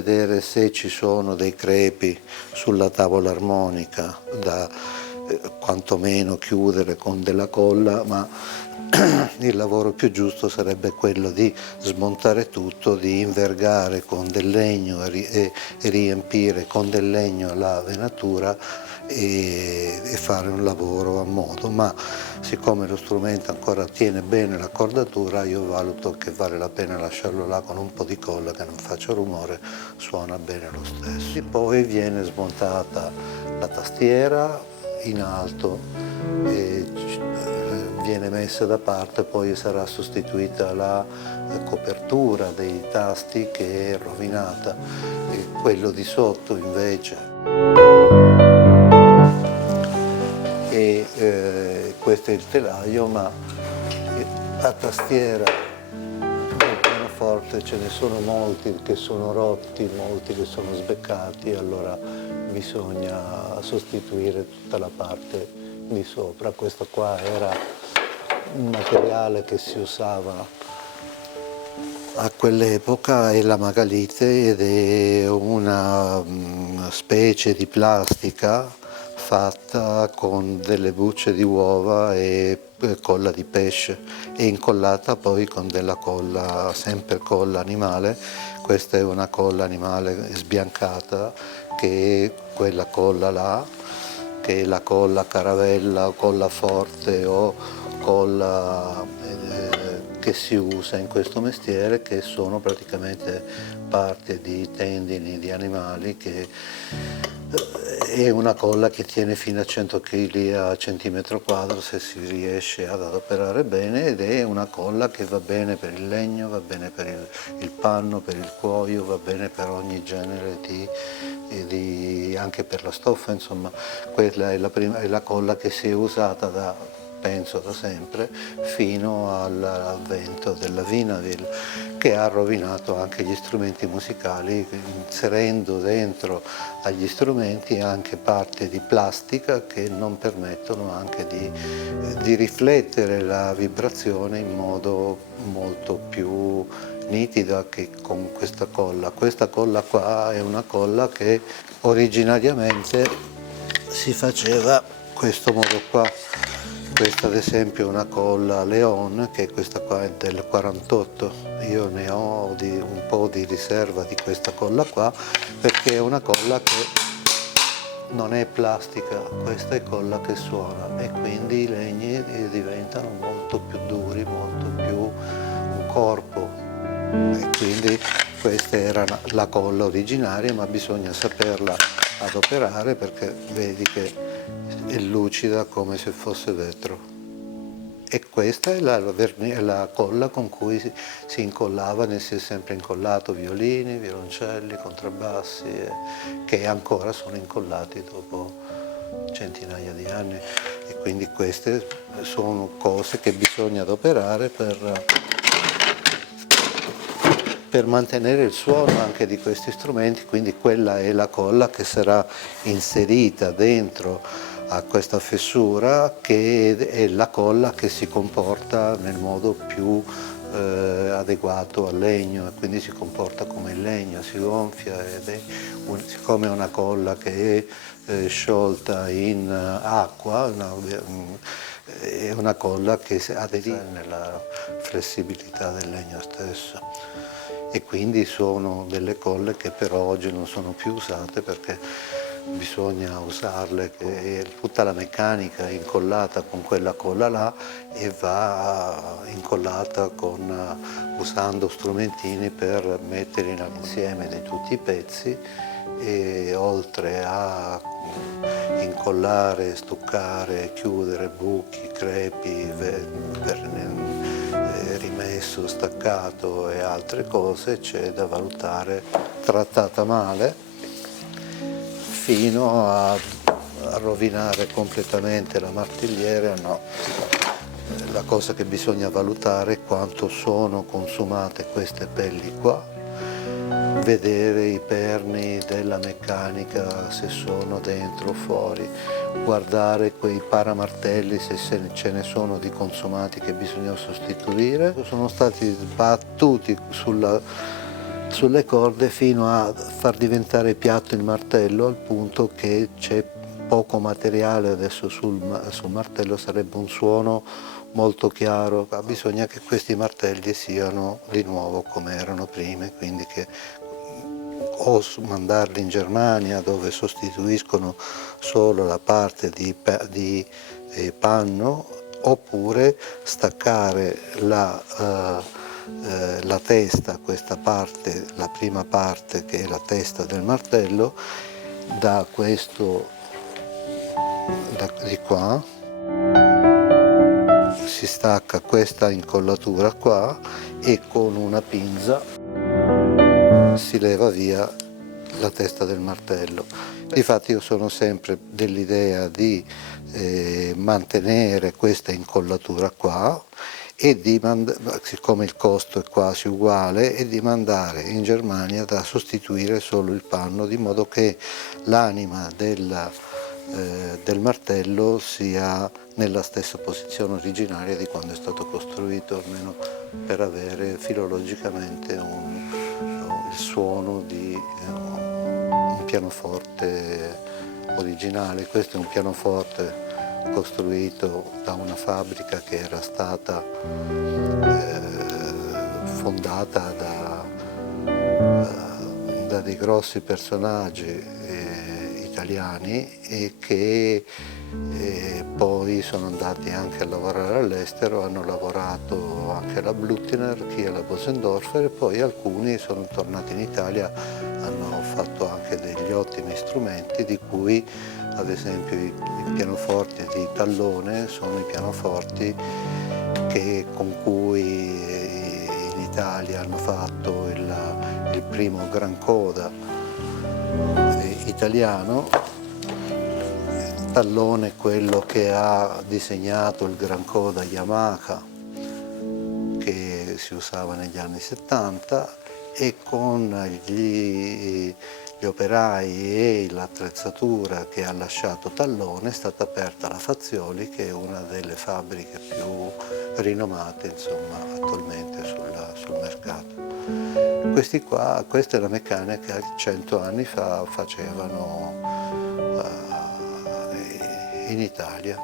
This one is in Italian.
vedere se ci sono dei crepi sulla tavola armonica da quantomeno chiudere con della colla, ma il lavoro più giusto sarebbe quello di smontare tutto, di invergare con del legno e riempire con del legno la venatura e fare un lavoro a modo, ma siccome lo strumento ancora tiene bene l'accordatura, io valuto che vale la pena lasciarlo là con un po' di colla che non faccia rumore, suona bene lo stesso. E poi viene smontata la tastiera in alto e viene messa da parte, poi sarà sostituita la copertura dei tasti che è rovinata, e quello di sotto invece questo è il telaio, ma la tastiera del pianoforte ce ne sono molti che sono rotti, molti che sono sbeccati, allora bisogna sostituire tutta la parte di sopra. Questo qua era un materiale che si usava a quell'epoca, è la magalite ed è una specie di plastica fatta con delle bucce di uova e colla di pesce e incollata poi con della colla, sempre colla animale. Questa è una colla animale sbiancata, che è quella colla là, che è la colla caravella o colla forte o colla che si usa in questo mestiere, che sono praticamente parte di tendini di animali, che è una colla che tiene fino a 100 kg a centimetro quadro se si riesce ad adoperare bene, ed è una colla che va bene per il legno, va bene per il panno, per il cuoio, va bene per ogni genere anche per la stoffa, insomma. Quella è la colla che si è usata penso da sempre, fino all'avvento della Vinavil, che ha rovinato anche gli strumenti musicali, inserendo dentro agli strumenti anche parti di plastica che non permettono anche di riflettere la vibrazione in modo molto più nitida che con questa colla. Questa colla qua è una colla che originariamente si faceva questo modo qua. Questa ad esempio è una colla Leon, che questa qua è del 48, io ne ho un po' di riserva di questa colla qua, perché è una colla che non è plastica, questa è colla che suona, e quindi i legni diventano molto più duri, molto più un corpo, e quindi questa era la colla originaria, ma bisogna saperla adoperare, perché vedi che è lucida come se fosse vetro. E questa è la colla con cui si incollava, ne si è sempre incollato violini, violoncelli, contrabbassi, che ancora sono incollati dopo centinaia di anni. E quindi queste sono cose che bisogna adoperare per mantenere il suono anche di questi strumenti. Quindi quella è la colla che sarà inserita dentro a questa fessura, che è la colla che si comporta nel modo più adeguato al legno, e quindi si comporta come il legno, si gonfia, siccome è una colla che è sciolta in acqua, è una colla che si aderisce nella flessibilità del legno stesso. E quindi sono delle colle che per oggi non sono più usate, perché bisogna usarle, che tutta la meccanica è incollata con quella colla là, e va incollata usando strumentini per mettere insieme di tutti i pezzi, e oltre a incollare, stuccare, chiudere buchi, crepi, rimesso, staccato e altre cose, c'è da valutare trattata male, fino a rovinare completamente la martigliera, no. La cosa che bisogna valutare è quanto sono consumate queste pelli qua, vedere i perni della meccanica se sono dentro o fuori, guardare quei paramartelli se ce ne sono di consumati che bisogna sostituire. Sono stati battuti sulla sulle corde fino a far diventare piatto il martello, al punto che c'è poco materiale adesso sul martello, sarebbe un suono molto chiaro. Bisogna che questi martelli siano di nuovo come erano prima, quindi che o mandarli in Germania, dove sostituiscono solo la parte di panno, oppure staccare la testa, questa parte, la prima parte che è la testa del martello, da questo, di qua, si stacca questa incollatura qua e con una pinza si leva via la testa del martello. Difatti io sono sempre dell'idea di mantenere questa incollatura qua e siccome il costo è quasi uguale, e di mandare in Germania da sostituire solo il panno, di modo che l'anima del martello sia nella stessa posizione originaria di quando è stato costruito, almeno per avere filologicamente il suono di un pianoforte originale. Questo è un pianoforte costruito da una fabbrica che era stata fondata da dei grossi personaggi italiani, e che poi sono andati anche a lavorare all'estero, hanno lavorato anche alla Blutiner, chi alla Bosendorfer, e poi alcuni sono tornati in Italia, hanno fatto anche degli ottimi strumenti, di cui ad esempio i pianoforti di tallone sono i pianoforti con cui in Italia hanno fatto il primo gran coda italiano. Tallone, quello che ha disegnato il gran coda Yamaha che si usava negli anni 70, e con gli operai e l'attrezzatura che ha lasciato Tallone è stata aperta la Fazioli, che è una delle fabbriche più rinomate, insomma, attualmente sul mercato. Questa è la meccanica che 100 anni fa facevano in Italia.